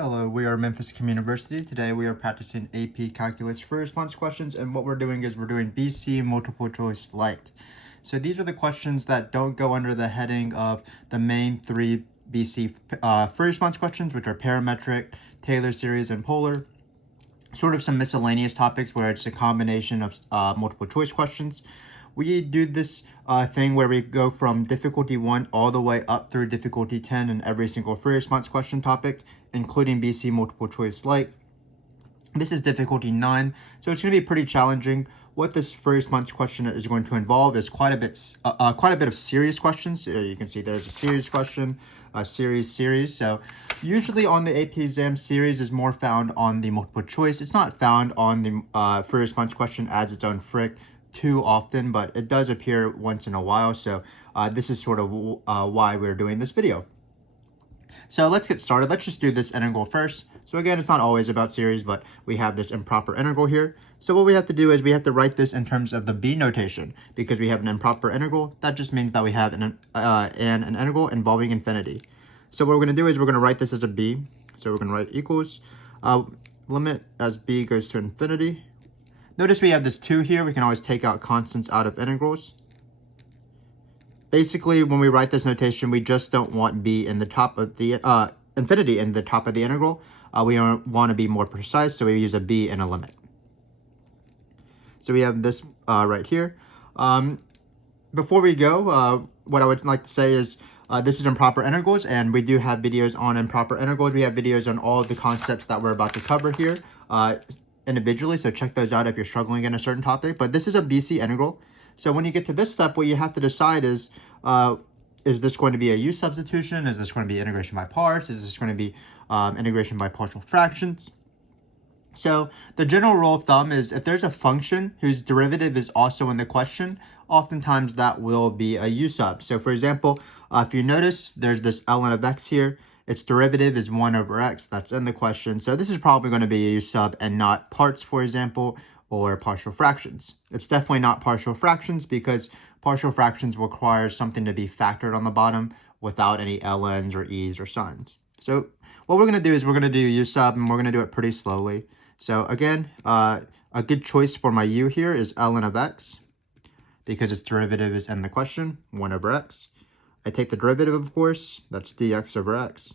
Hello, we are Memphis Community University. Today we are practicing AP Calculus first response questions, and what we're doing is we're doing BC multiple choice like. So these are the questions that don't go under the heading of the main three BC first response questions, which are parametric, Taylor series, and polar. Sort of some miscellaneous topics where it's a combination of multiple choice questions. We do this thing where we go from difficulty 1 all the way up through difficulty 10 in every single free response question topic, including BC multiple choice like. This is difficulty 9, so it's going to be pretty challenging. What this free response question is going to involve is quite a bit of serious questions. You can see there's a series question, a series. So usually on the AP exam, series is more found on the multiple choice. It's not found on the free response question as its own frick too often, but it does appear once in a while. So this is sort of why we're doing this video. So let's get started. Let's just do this integral first. So again, it's not always about series, but we have this improper integral here. So what we have to do is we have to write this in terms of the B notation. Because we have an improper integral, that just means that we have an integral involving infinity. So what we're going to do is we're going to write this as a B. So we're going to write equals limit as B goes to infinity. Notice we have this 2 here. We can always take out constants out of integrals. Basically, when we write this notation, we just don't want B in the top of the infinity in the top of the integral. We want to be more precise, so we use a B in a limit. So we have this right here. Before we go, what I would like to say is this is improper integrals, and we do have videos on improper integrals. We have videos on all of the concepts that we're about to cover here individually, so check those out if you're struggling in a certain topic. But this is a BC integral. So when you get to this step, what you have to decide is this going to be a U substitution? Is this going to be integration by parts? Is this going to be integration by partial fractions? So the general rule of thumb is if there's a function whose derivative is also in the question, oftentimes that will be a U sub. So for example, if you notice, there's this ln of x here. Its derivative is 1 over x. That's in the question. So this is probably going to be a U sub and not parts, for example, or partial fractions. It's definitely not partial fractions because partial fractions require something to be factored on the bottom without any ln's or e's or signs. So what we're going to do is we're going to do U sub, and we're going to do it pretty slowly. So again, a good choice for my U here is ln of x because its derivative is in the question, 1 over x. I take the derivative, of course, that's dx over x.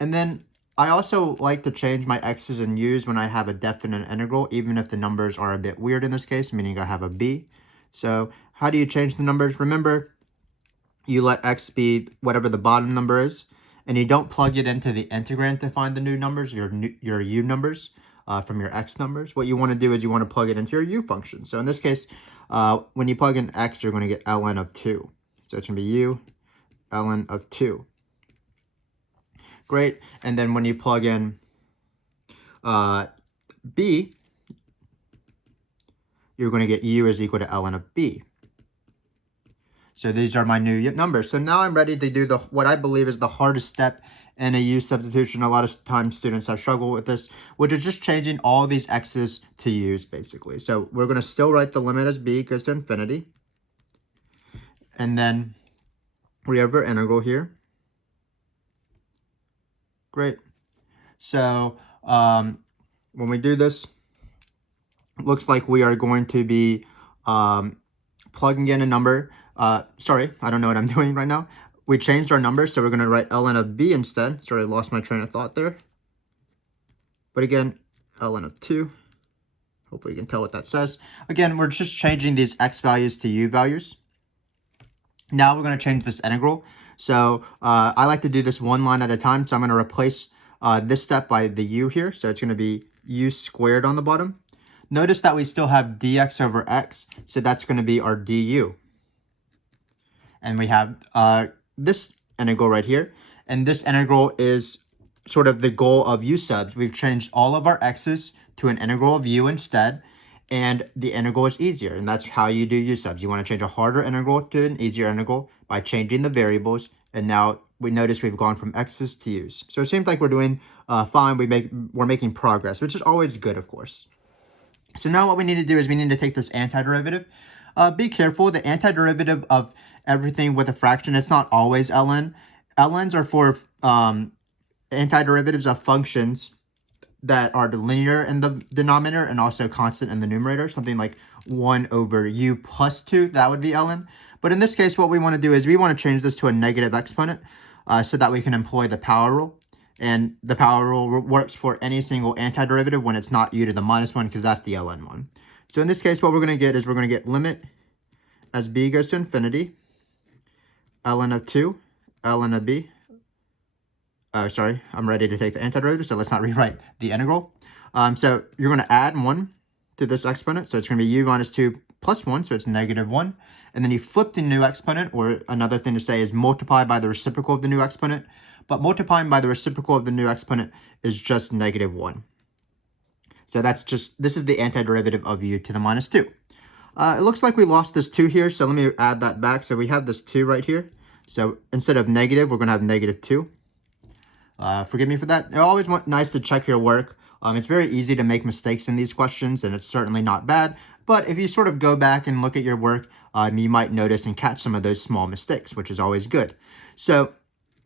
And then I also like to change my x's and u's when I have a definite integral, even if the numbers are a bit weird in this case, meaning I have a b. So how do you change the numbers? Remember, you let x be whatever the bottom number is, and you don't plug it into the integrand to find the new numbers, your u numbers from your x numbers. What you want to do is you want to plug it into your u function. So in this case, when you plug in x, you're going to get ln of 2. So it's going to be u ln of 2. Great. And then when you plug in b, you're going to get u is equal to ln of b. So these are my new numbers. So now I'm ready to do what I believe is the hardest step in a u substitution. A lot of times students have struggled with this, which is just changing all these x's to u's basically. So we're going to still write the limit as b goes to infinity. And then we have our integral here. Great. So when we do this, it looks like we are going to be plugging in a number. Sorry, I don't know what I'm doing right now. We changed our number, so we're going to write ln of b instead. Sorry, I lost my train of thought there. But again, ln of 2. Hopefully you can tell what that says. Again, we're just changing these x values to u values. Now we're going to change this integral. So I like to do this one line at a time. So I'm going to replace this step by the u here. So it's going to be u squared on the bottom. Notice that we still have dx over x. So that's going to be our du. And we have this integral right here. And this integral is sort of the goal of u subs. We've changed all of our x's to an integral of u instead. And the integral is easier, and that's how you do u subs. You want to change a harder integral to an easier integral by changing the variables, and now we notice we've gone from x's to u's. So it seems like we're doing fine. We're making progress, which is always good, of course. So now what we need to do is we need to take this antiderivative. Be careful, the antiderivative of everything with a fraction, it's not always ln. ln's are for antiderivatives of functions that are linear in the denominator and also constant in the numerator, something like 1 over u plus 2, that would be ln. But in this case, what we want to do is we want to change this to a negative exponent so that we can employ the power rule. And the power rule works for any single antiderivative when it's not u to the minus 1, because that's the ln one. So in this case, what we're going to get is we're going to get limit as b goes to infinity, ln of 2, ln of b. Sorry, I'm ready to take the antiderivative, so let's not rewrite the integral. So you're going to add 1 to this exponent, so it's going to be u minus 2 plus 1, so it's negative 1. And then you flip the new exponent, or another thing to say is multiply by the reciprocal of the new exponent. But multiplying by the reciprocal of the new exponent is just negative 1. So that's just, this is the antiderivative of u to the minus 2. It looks like we lost this 2 here, so let me add that back. So we have this 2 right here. So instead of negative, we're going to have negative 2. Forgive me for that. It's always nice to check your work. It's very easy to make mistakes in these questions, and it's certainly not bad. But if you sort of go back and look at your work, you might notice and catch some of those small mistakes, which is always good. So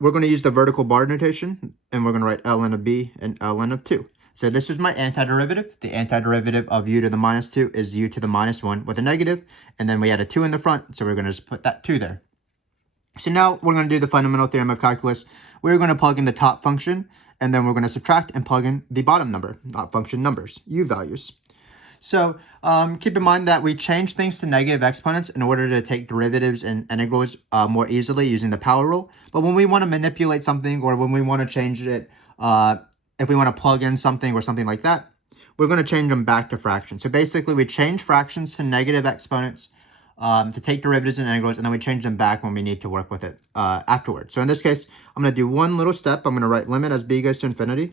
we're going to use the vertical bar notation, and we're going to write ln of b and ln of 2. So this is my antiderivative. The antiderivative of u to the minus 2 is u to the minus 1 with a negative, and then we add a 2 in the front, so we're going to just put that 2 there. So now we're going to do the fundamental theorem of calculus. We're going to plug in the top function, and then we're going to subtract and plug in the bottom number, not function numbers, u values. So keep in mind that we change things to negative exponents in order to take derivatives and integrals more easily using the power rule. But when we want to manipulate something, or when we want to change it, if we want to plug in something or something like that, we're going to change them back to fractions. So basically, we change fractions to negative exponents to take derivatives and integrals, and then we change them back when we need to work with it afterwards. So in this case, I'm going to do one little step. I'm going to write limit as b goes to infinity.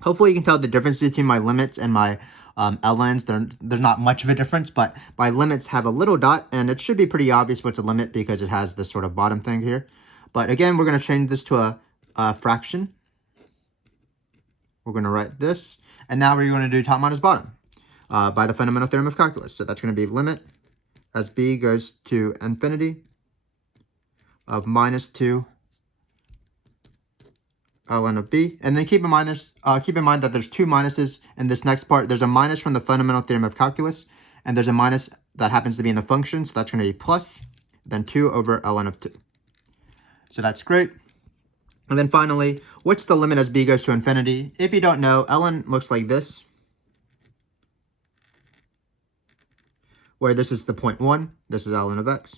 Hopefully you can tell the difference between my limits and my ln's. There's not much of a difference, but my limits have a little dot, and it should be pretty obvious what's a limit because it has this sort of bottom thing here. But again, we're going to change this to a fraction. We're going to write this, and now we're going to do top minus bottom by the fundamental theorem of calculus. So that's going to be limit as b goes to infinity of minus 2 ln of b. And then keep in mind that there's 2 minuses in this next part. There's a minus from the fundamental theorem of calculus, and there's a minus that happens to be in the function, so that's going to be plus, then 2 over ln of 2. So that's great. And then finally, what's the limit as b goes to infinity? If you don't know, ln looks like this, where this is the 0.1, this is ln of x.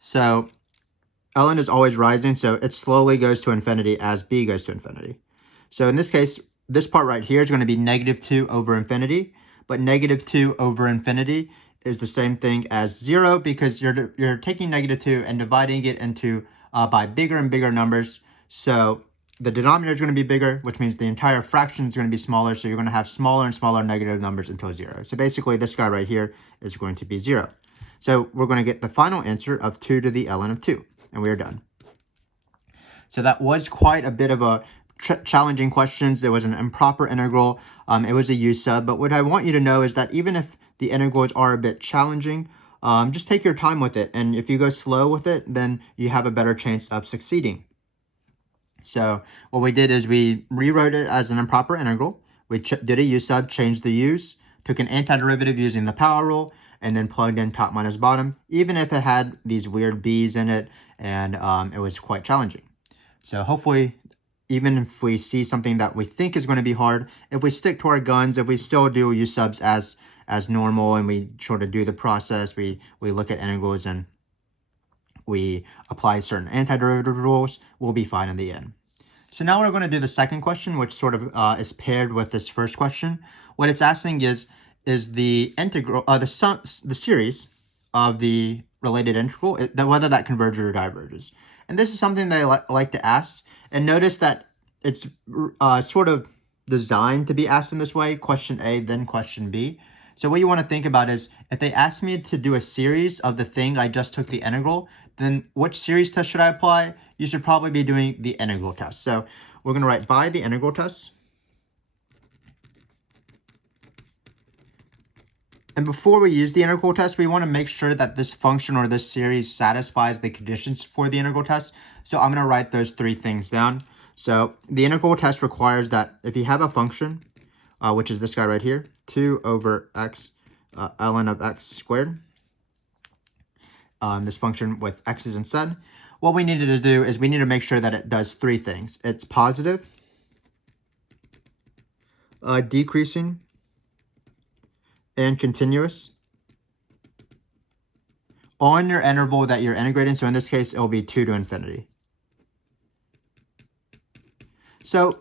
So ln is always rising, so it slowly goes to infinity as b goes to infinity. So in this case, this part right here is going to be negative 2 over infinity, but negative 2 over infinity is the same thing as 0 because you're taking negative 2 and dividing it into by bigger and bigger numbers. So the denominator is going to be bigger, which means the entire fraction is going to be smaller, so you're going to have smaller and smaller negative numbers until 0. So basically, this guy right here is going to be 0. So we're going to get the final answer of 2 to the ln of 2, and we are done. So that was quite a bit of a challenging questions. There was an improper integral. It was a u sub, but what I want you to know is that even if the integrals are a bit challenging, just take your time with it, and if you go slow with it, then you have a better chance of succeeding. So what we did is we rewrote it as an improper integral. We did a u sub, changed the u's, took an antiderivative using the power rule, and then plugged in top minus bottom, even if it had these weird b's in it, and it was quite challenging. So hopefully, even if we see something that we think is going to be hard, if we stick to our guns, if we still do u subs as normal, and we sort of do the process, we look at integrals and we apply certain antiderivative rules, we'll be fine in the end. So now we're going to do the second question, which sort of is paired with this first question. What it's asking is the integral, the series of the related integral, whether that converges or diverges. And this is something that I like to ask. And notice that it's sort of designed to be asked in this way, question A, then question B. So what you want to think about is, if they ask me to do a series of the thing I just took the integral, then which series test should I apply? You should probably be doing the integral test. So we're going to write by the integral test. And before we use the integral test, we want to make sure that this function or this series satisfies the conditions for the integral test. So I'm going to write those 3 things down. So the integral test requires that if you have a function, which is this guy right here, 2 over x ln of x squared, this function with x's instead, what we needed to do is we need to make sure that it does three things. It's positive, decreasing, and continuous on your interval that you're integrating. So in this case, it will be 2 to infinity. So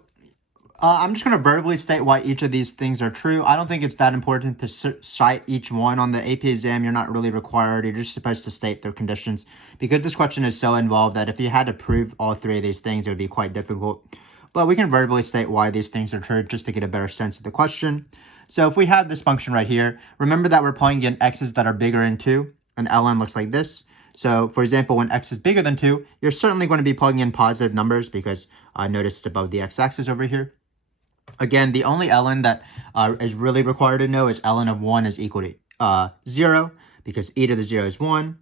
I'm just going to verbally state why each of these things are true. I don't think it's that important to cite each one on the AP exam. You're not really required. You're just supposed to state their conditions, because this question is so involved that if you had to prove all three of these things, it would be quite difficult. But we can verbally state why these things are true just to get a better sense of the question. So if we have this function right here, remember that we're plugging in x's that are bigger than 2, and ln looks like this. So, for example, when x is bigger than 2, you're certainly going to be plugging in positive numbers because notice it's above the x-axis over here. Again, the only ln that is really required to know is ln of 1 is equal to 0, because e to the 0 is 1.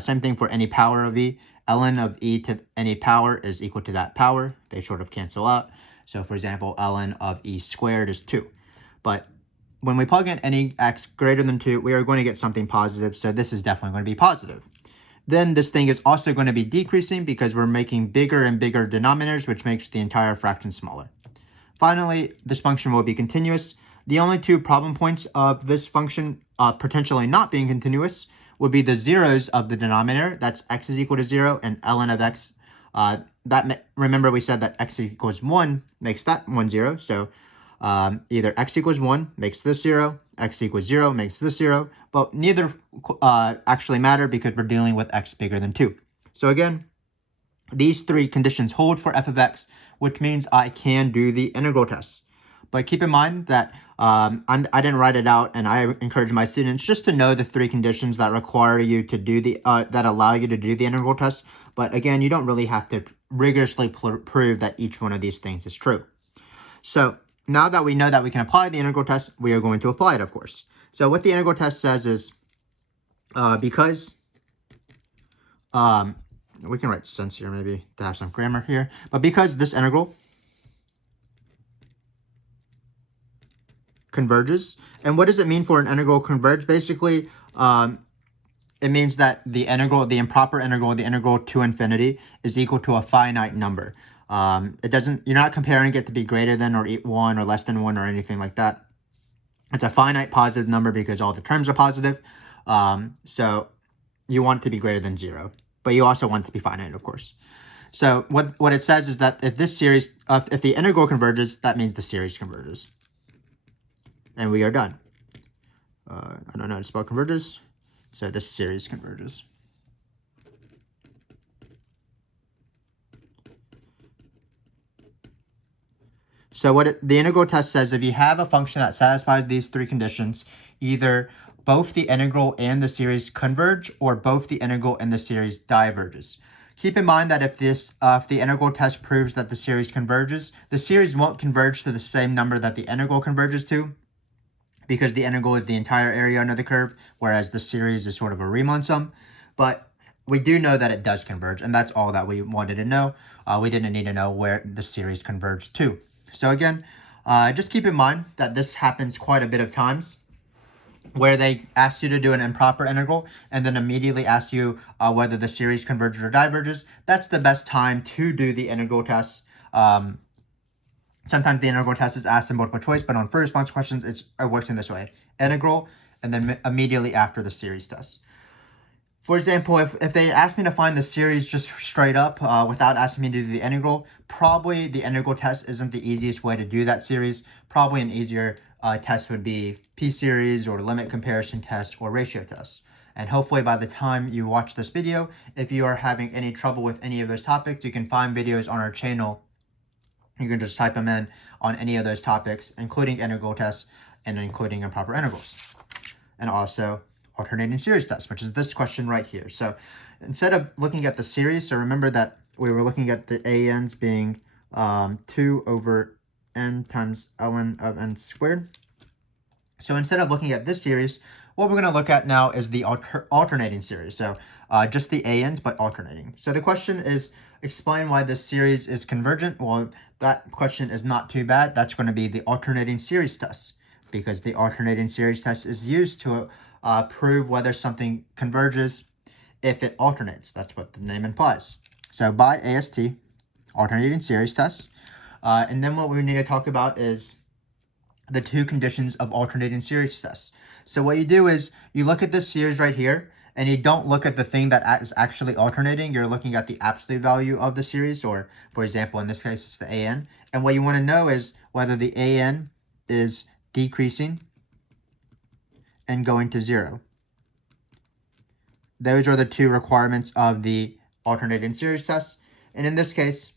Same thing for any power of e. Ln of e to any power is equal to that power. They sort of cancel out. So, for example, ln of e squared is 2. But when we plug in any x greater than 2, we are going to get something positive. So this is definitely going to be positive. Then this thing is also going to be decreasing because we're making bigger and bigger denominators, which makes the entire fraction smaller. Finally, this function will be continuous. The only two problem points of this function potentially not being continuous would be the zeros of the denominator. That's x is equal to 0 and ln of x. Remember we said that x equals 1 makes that 1 0. So either x equals 1 makes this 0, x equals 0 makes this 0. But neither actually matter because we're dealing with x bigger than 2. So again, these three conditions hold for f of x, which means I can do the integral test. But keep in mind that I didn't write it out, and I encourage my students just to know the three conditions that require you to do that allow you to do the integral test. But again, you don't really have to rigorously prove that each one of these things is true. So now that we know that we can apply the integral test, we are going to apply it, of course. So what the integral test says is because we can write sense here maybe to have some grammar here, but because this integral converges, and what does it mean for an integral converge? Basically, it means that the improper integral, the integral to infinity, is equal to a finite number. You're not comparing it to be greater than or 1 or less than 1 or anything like that. It's a finite positive number because all the terms are positive. So you want it to be greater than 0. But you also want it to be finite, of course. So what it says is that if this series, if the integral converges, that means the series converges. And we are done. I don't know how to spell converges. So this series converges. So the integral test says, if you have a function that satisfies these three conditions, either both the integral and the series converge, or both the integral and the series diverges. Keep in mind that if the integral test proves that the series converges, the series won't converge to the same number that the integral converges to, because the integral is the entire area under the curve, whereas the series is sort of a Riemann sum. But we do know that it does converge, and that's all that we wanted to know. We didn't need to know where the series converged to. So again, just keep in mind that this happens quite a bit of times, where they ask you to do an improper integral and then immediately ask you whether the series converges or diverges. That's the best time to do the integral test. Sometimes the integral test is asked in multiple choice, but on first response questions, it works in this way: integral, and then immediately after the series test. For example, if they ask me to find the series just straight up without asking me to do the integral, probably the integral test isn't the easiest way to do that series. Probably an easier test would be p-series or limit comparison test or ratio test. And hopefully by the time you watch this video, if you are having any trouble with any of those topics, you can find videos on our channel. You can just type them in on any of those topics, including integral tests and including improper integrals. And also alternating series tests, which is this question right here. So instead of looking at the series, so remember that we were looking at the ANs being 2 over n times ln of n squared. So instead of looking at this series, what we're going to look at now is the alternating series. So just the ANs, but alternating. So the question is, explain why this series is convergent. Well, that question is not too bad. That's going to be the alternating series test, because the alternating series test is used to prove whether something converges if it alternates. That's what the name implies. So by AST, alternating series test. And then what we need to talk about is the two conditions of alternating series tests. So what you do is you look at this series right here, and you don't look at the thing that is actually alternating. You're looking at the absolute value of the series, or for example, in this case, it's the AN. And what you want to know is whether the AN is decreasing and going to 0. Those are the two requirements of the alternating series test. And in this case,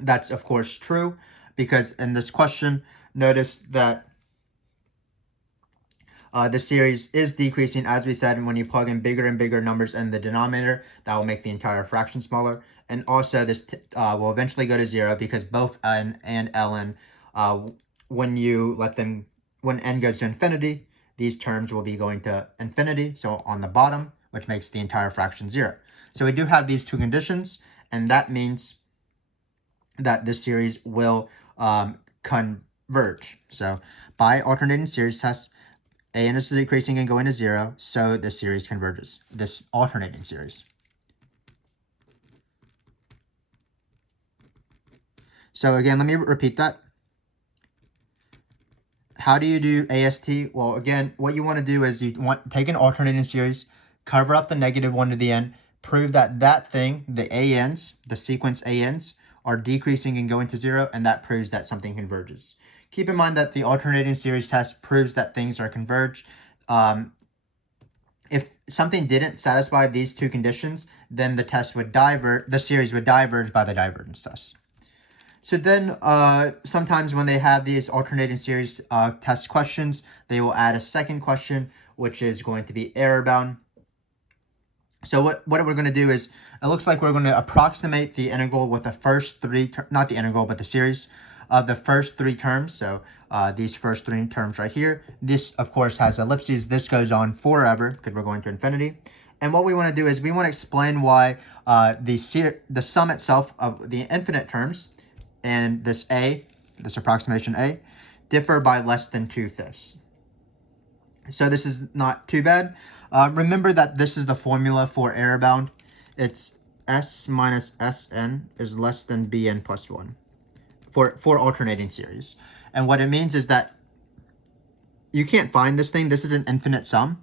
that's of course true, because in this question, notice that the series is decreasing, as we said, and when you plug in bigger and bigger numbers in the denominator, that will make the entire fraction smaller. And also this will eventually go to 0, because both n and ln, when n goes to infinity, these terms will be going to infinity, so on the bottom, which makes the entire fraction 0. So we do have these two conditions, and that means that this series will converge. So by alternating series test, AN is decreasing and going to 0, so the series converges, this alternating series. So again, let me repeat that. How do you do AST? Well, again, what you want to do is take an alternating series, cover up the -1 to the n, prove that that thing, the ANs, the sequence ANs, are decreasing and going to 0, and that proves that something converges. Keep in mind that the alternating series test proves that things are converged. If something didn't satisfy these two conditions, then the series would diverge by the divergence test. So then sometimes when they have these alternating series test questions, they will add a second question, which is going to be error bound. So what we're going to do is, it looks like we're going to approximate the integral with the first three, not the integral, but the series of the first three terms. So these first three terms right here. This, of course, has ellipses. This goes on forever because we're going to infinity. And what we want to do is we want to explain why the sum itself of the infinite terms and this approximation A, differ by less than 2/5. So this is not too bad. Remember that this is the formula for error bound. It's S minus Sn is less than Bn plus 1 for alternating series. And what it means is that you can't find this thing. This is an infinite sum,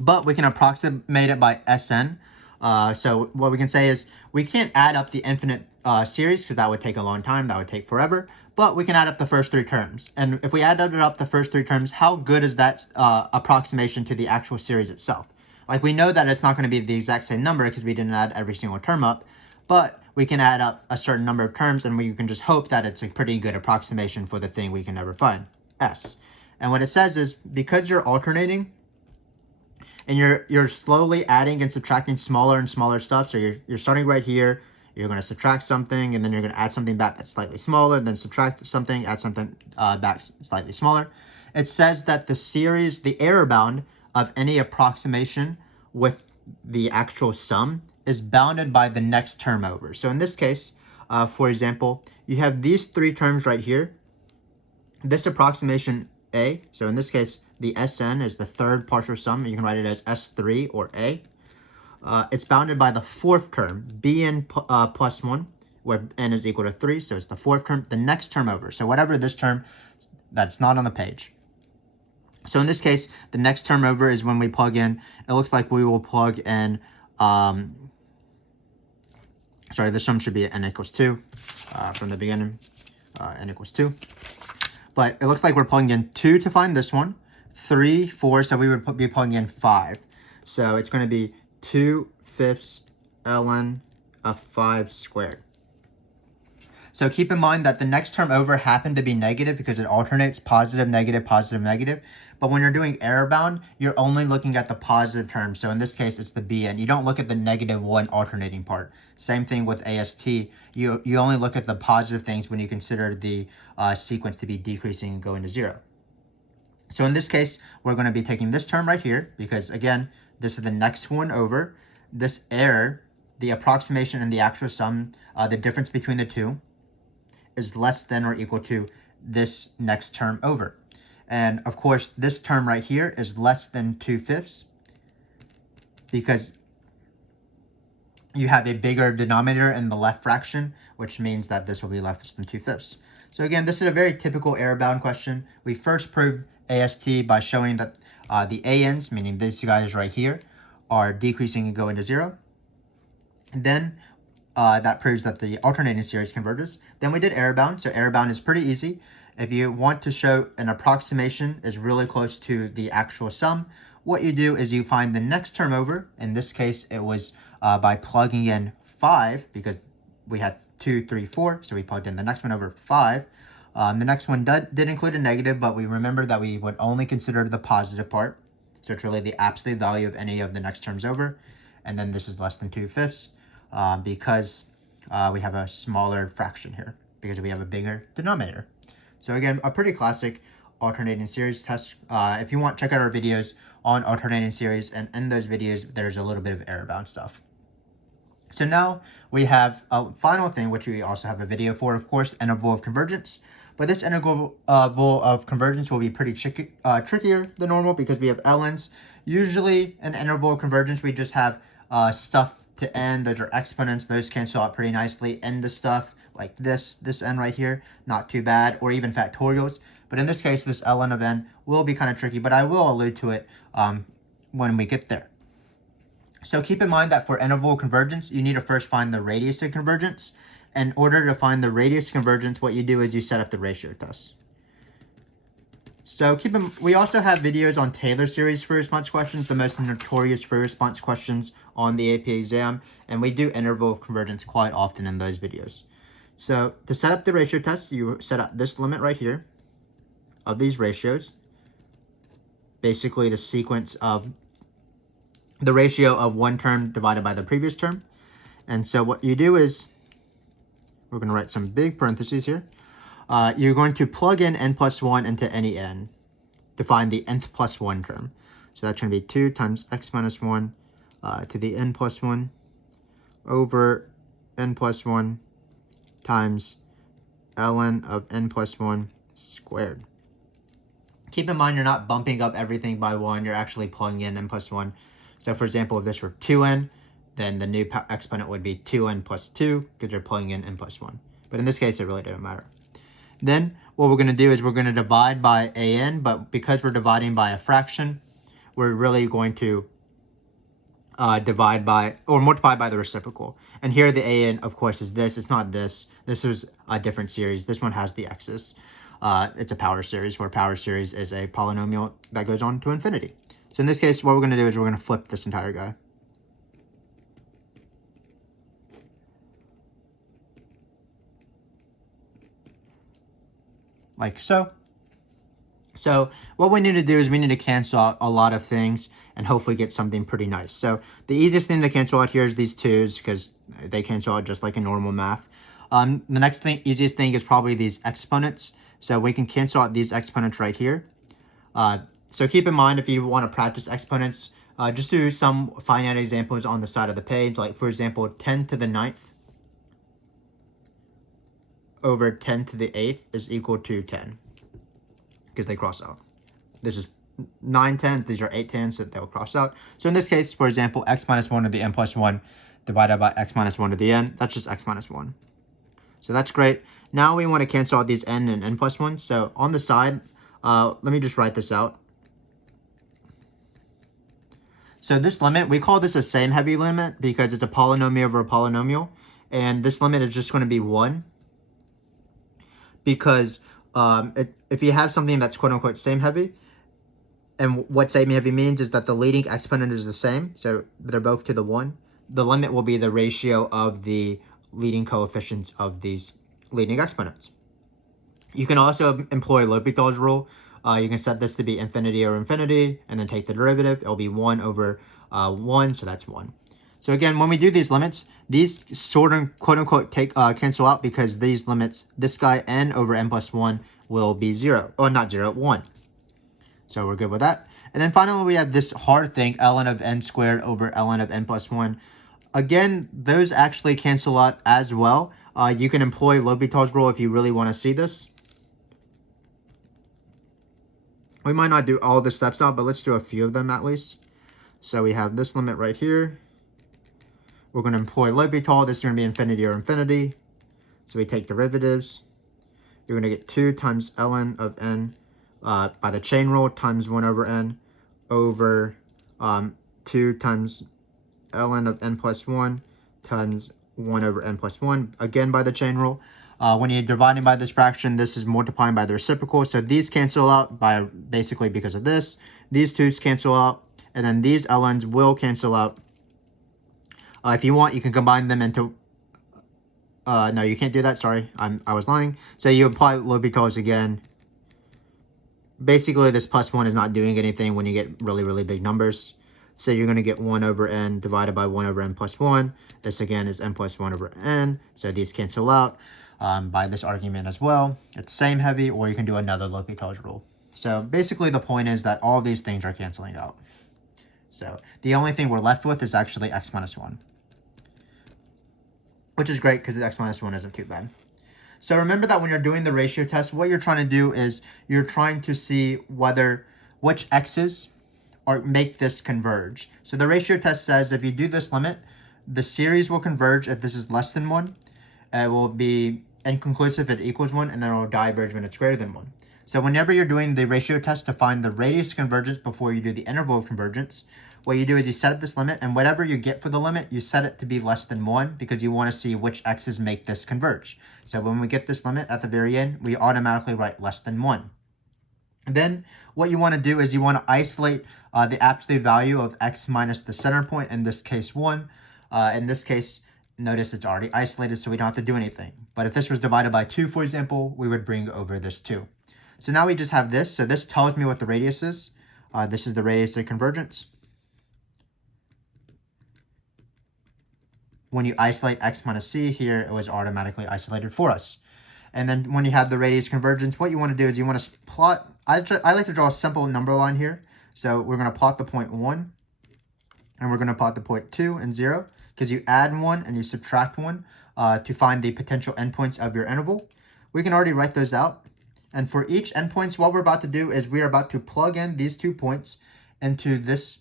but we can approximate it by Sn. So what we can say is we can't add up the infinite series, because that would take a long time. That would take forever. But we can add up the first three terms. And if we added up the first three terms, how good is that approximation to the actual series itself? Like, we know that it's not going to be the exact same number because we didn't add every single term up. But we can add up a certain number of terms, and we can just hope that it's a pretty good approximation for the thing we can never find, S. And what it says is, because you're alternating, and you're slowly adding and subtracting smaller and smaller stuff. So you're starting right here. You're going to subtract something, and then you're going to add something back that's slightly smaller, then subtract something, add something back slightly smaller. It says that the series, the error bound of any approximation with the actual sum is bounded by the next term over. So in this case, for example, you have these three terms right here. This approximation A, so in this case, the Sn is the third partial sum. You can write it as S3 or A. It's bounded by the fourth term, Bn plus 1, where n is equal to 3. So it's the fourth term, the next term over. So whatever this term, that's not on the page. So in this case, the next term over is when we plug in, it looks like we will plug in, sorry, this sum should be n equals 2 from the beginning, n equals 2. But it looks like we're plugging in 2 to find this one, 3, 4, so we would be plugging in 5. So it's going to be 2/5 ln of 5 squared. So keep in mind that the next term over happened to be negative because it alternates positive, negative, positive, negative. But when you're doing error bound, you're only looking at the positive term. So in this case, it's the Bn. You don't look at the -1 alternating part. Same thing with AST. You only look at the positive things when you consider the sequence to be decreasing and going to 0. So in this case, we're going to be taking this term right here because, again, this is the next one over. This error, the approximation and the actual sum, the difference between the two, is less than or equal to this next term over. And of course, this term right here is less than 2/5 because you have a bigger denominator in the left fraction, which means that this will be less than 2/5. So again, this is a very typical error-bound question. We first proved AST by showing that the ANs, meaning these guys right here, are decreasing and going to 0. And then that proves that the alternating series converges. Then we did error-bound. So error-bound is pretty easy. If you want to show an approximation is really close to the actual sum, what you do is you find the next term over. In this case, it was by plugging in 5, because we had 2, 3, 4, so we plugged in the next one over 5. The next one did include a negative, but we remembered that we would only consider the positive part. So it's really the absolute value of any of the next terms over. And then this is less than 2/5 because we have a smaller fraction here, because we have a bigger denominator. So again, a pretty classic alternating series test. If you want, check out our videos on alternating series, and in those videos, there's a little bit of error-bound stuff. So now we have a final thing, which we also have a video for, of course, interval of convergence. But this interval of convergence will be pretty trickier than normal because we have ln's. Usually in interval of convergence, we just have stuff to n. Those are exponents. Those cancel out pretty nicely. N the stuff like this n right here, not too bad, or even factorials. But in this case, this ln of n will be kind of tricky, but I will allude to it when we get there. So keep in mind that for interval convergence, you need to first find the radius of convergence. In order to find the radius of convergence, what you do is you set up the ratio test. So we also have videos on Taylor series free response questions, the most notorious free response questions on the AP exam, and we do interval of convergence quite often in those videos. So to set up the ratio test, you set up this limit right here of these ratios, basically the sequence of the ratio of one term divided by the previous term. And so what you do is, we're going to write some big parentheses here. You're going to plug in n plus 1 into any n to find the nth plus 1 term. So that's going to be 2 times x minus 1 to the n plus 1 over n plus 1 times ln of n plus 1 squared. Keep in mind you're not bumping up everything by 1, you're actually plugging in n plus 1. So for example, if this were 2n, then the new exponent would be 2n plus 2, because you're plugging in n plus 1. But in this case, it really doesn't matter. Then what we're going to do is we're going to divide by an, but because we're dividing by a fraction, we're really going to divide by, or multiply by the reciprocal. And here the an, of course, is this. It's not this. This is a different series. This one has the x's. It's a power series, where power series is a polynomial that goes on to infinity. So in this case, what we're going to do is we're going to flip this entire guy. Like so. So what we need to do is we need to cancel out a lot of things and hopefully get something pretty nice. So the easiest thing to cancel out here is these 2's, because they cancel out just like in normal math. The next thing, easiest thing, is probably these exponents. So we can cancel out these exponents right here. So keep in mind, if you want to practice exponents, just do some finite examples on the side of the page. Like, for example, 10 to the 9th over 10 to the 8th is equal to 10, because they cross out. This is 9 tenths, these are 8 tenths, so they'll cross out. So in this case, for example, x minus 1 to the n plus 1 divided by x minus 1 to the n, that's just x minus 1. So that's great. Now we want to cancel out these n and n plus 1. So on the side, let me just write this out. So this limit, we call this a same heavy limit because it's a polynomial over a polynomial. And this limit is just going to be 1. Because if you have something that's quote-unquote same heavy, and what same heavy means is that the leading exponent is the same, so they're both to the 1, the limit will be the ratio of the leading coefficients of these leading exponents. You can also employ L'Hopital's rule. You can set this to be infinity over infinity, and then take the derivative. It'll be 1 over 1, so that's 1. So again, when we do these limits, these sort of quote-unquote cancel out, because these limits, this guy n over n plus 1 will be 0. Or not 0, 1. So we're good with that. And then finally, we have this hard thing, ln of n squared over ln of n plus 1. Again, those actually cancel out as well. You can employ L'Hopital's rule if you really want to see this. We might not do all the steps out, but let's do a few of them at least. So we have this limit right here. We're going to employ L'Hopital. This is going to be infinity or infinity. So we take derivatives. You're going to get 2 times ln of n by the chain rule times 1 over n over 2 times ln of n plus 1 times 1 over n plus 1, again by the chain rule. When you're dividing by this fraction, this is multiplying by the reciprocal. So these cancel out by basically because of this. These 2's cancel out, and then these ln's will cancel out. If you want, you can combine them into... no, you can't do that. Sorry, I was lying. So you apply L'Hopital's again. Basically, this plus 1 is not doing anything when you get really, really big numbers. So you're going to get 1 over n divided by 1 over n plus 1. This again is n plus 1 over n. So these cancel out by this argument as well. It's same heavy, or you can do another L'Hopital's rule. So basically the point is that all these things are canceling out. So the only thing we're left with is actually x minus 1. Which is great because x minus 1 isn't too bad. So remember that when you're doing the ratio test, what you're trying to do is you're trying to see which x's make this converge. So the ratio test says if you do this limit, the series will converge if this is less than 1. It will be inconclusive if it equals 1, and then it will diverge when it's greater than 1. So whenever you're doing the ratio test to find the radius of convergence before you do the interval of convergence, what you do is you set up this limit, and whatever you get for the limit, you set it to be less than 1 because you want to see which x's make this converge. So when we get this limit at the very end, we automatically write less than 1. And then what you want to do is you want to isolate the absolute value of x minus the center point, in this case 1. In this case, notice it's already isolated, so we don't have to do anything. But if this was divided by 2, for example, we would bring over this 2. So now we just have this. So this tells me what the radius is. This is the radius of convergence. When you isolate x minus c here, it was automatically isolated for us. And then when you have the radius convergence, what you want to do is you want to plot... I like to draw a simple number line here. So we're going to plot the point 1, and we're going to plot the point 2 and 0, because you add 1 and you subtract 1 to find the potential endpoints of your interval. We can already write those out. And for each endpoints, what we're about to do is we are about to plug in these 2 points into this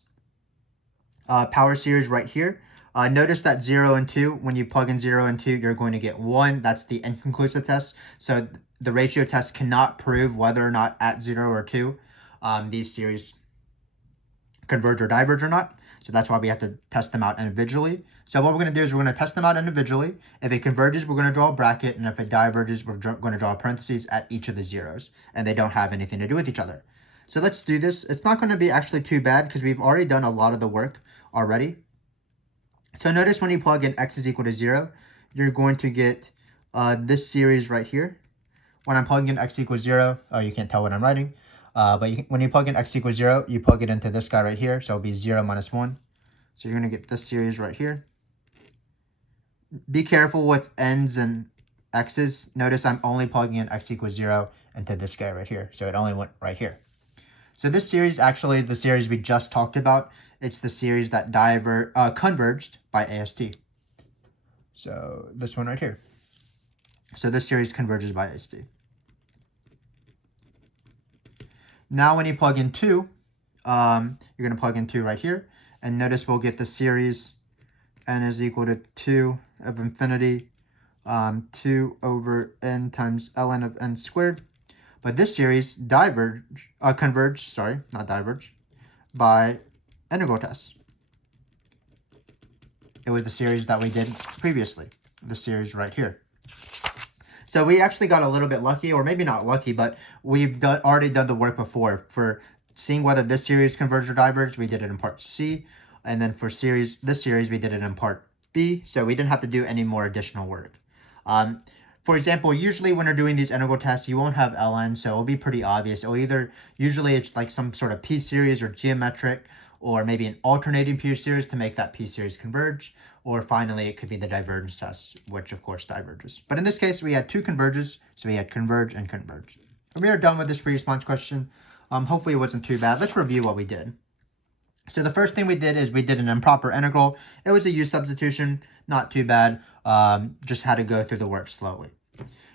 power series right here. Notice that 0 and 2, when you plug in 0 and 2, you're going to get 1. That's the inconclusive test. So the ratio test cannot prove whether or not at 0 or 2 these series converge or diverge or not. So that's why we have to test them out individually. So what we're going to do is we're going to test them out individually. If it converges, we're going to draw a bracket. And if it diverges, we're going to draw parentheses at each of the zeros. And they don't have anything to do with each other. So let's do this. It's not going to be actually too bad because we've already done a lot of the work already. So notice when you plug in x is equal to 0, you're going to get this series right here. When I'm plugging in x equals 0, you can't tell what I'm writing. When you plug in x equals 0, you plug it into this guy right here. So it'll be 0 minus 1. So you're going to get this series right here. Be careful with n's and x's. Notice I'm only plugging in x equals 0 into this guy right here. So it only went right here. So this series actually is the series we just talked about. It's the series that converged by AST. So this one right here. So this series converges by AST. Now when you plug in 2, you're going to plug in 2 right here. And notice we'll get the series n is equal to 2 of infinity, 2 over n times ln of n squared. But this series converge by integral tests. It was the series that we did previously, the series right here. So we actually got a little bit lucky, or maybe not lucky, but we've already done the work before. For seeing whether this series converged or diverged, we did it in part C. And then for this series, we did it in part B. So we didn't have to do any more additional work. For example, usually when you're doing these integral tests, you won't have ln, so it'll be pretty obvious. Usually it's like some sort of p-series or geometric, or maybe an alternating p-series to make that p-series converge. Or finally, it could be the divergence test, which of course diverges. But in this case, we had 2 converges, so we had converge and converge. And we are done with this free response question. Hopefully it wasn't too bad. Let's review what we did. So the first thing we did is we did an improper integral. It was a u substitution, not too bad, just had to go through the work slowly.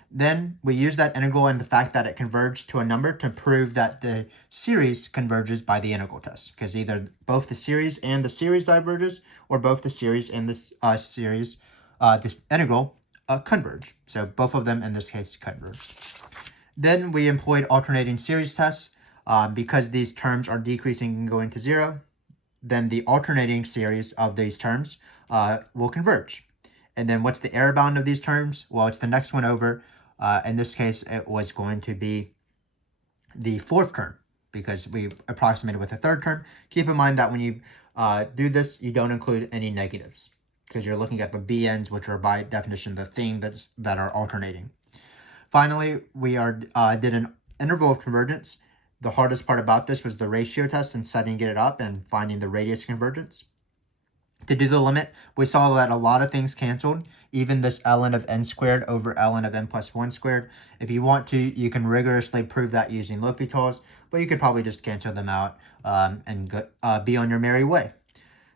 Then we use that integral and the fact that it converged to a number to prove that the series converges by the integral test, because either both the series and the series diverges, or both the series and this this integral converge. So both of them in this case converge. Then we employed alternating series tests. Because these terms are decreasing and going to 0, then the alternating series of these terms will converge. And then what's the error bound of these terms? Well, it's the next one over. In this case, it was going to be the fourth term because we approximated with the third term. Keep in mind that when you do this, you don't include any negatives because you're looking at the bn's, which are by definition the thing that are alternating. Finally, we did an interval of convergence. The hardest part about this was the ratio test and setting it up and finding the radius convergence. To do the limit, we saw that a lot of things canceled, even this ln of n squared over ln of n plus 1 squared. If you want to, you can rigorously prove that using L'Hopital's, but you could probably just cancel them out and be on your merry way.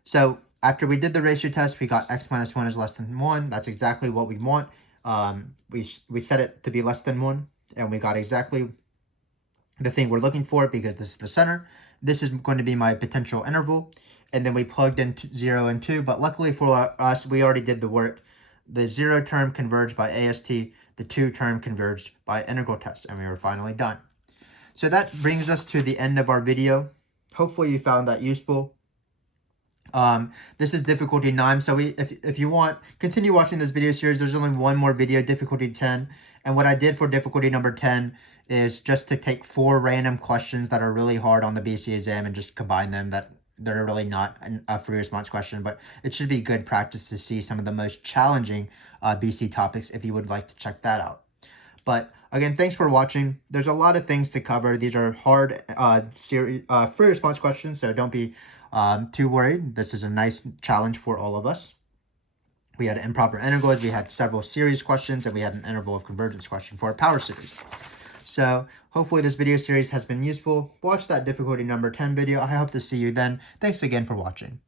So after we did the ratio test, we got x minus 1 is less than 1. That's exactly what we want. We set it to be less than 1, and we got exactly the thing we're looking for because this is the center. This is going to be my potential interval. And then we plugged in 0 and 2, but luckily for us, we already did the work. The 0 term converged by AST, the 2 term converged by integral test, and we were finally done. So that brings us to the end of our video. Hopefully you found that useful. This is difficulty 9, so if you want, continue watching this video series. There's only one more video, difficulty 10, and what I did for difficulty number 10 is just to take 4 random questions that are really hard on the BC exam and just combine them. That they're really not a free response question, but it should be good practice to see some of the most challenging BC topics if you would like to check that out. But again, thanks for watching. There's a lot of things to cover. These are hard free response questions, so don't be too worried. This is a nice challenge for all of us. We had improper integrals, we had several series questions, and we had an interval of convergence question for a power series. So hopefully this video series has been useful. Watch that difficulty number 10 video. I hope to see you then. Thanks again for watching.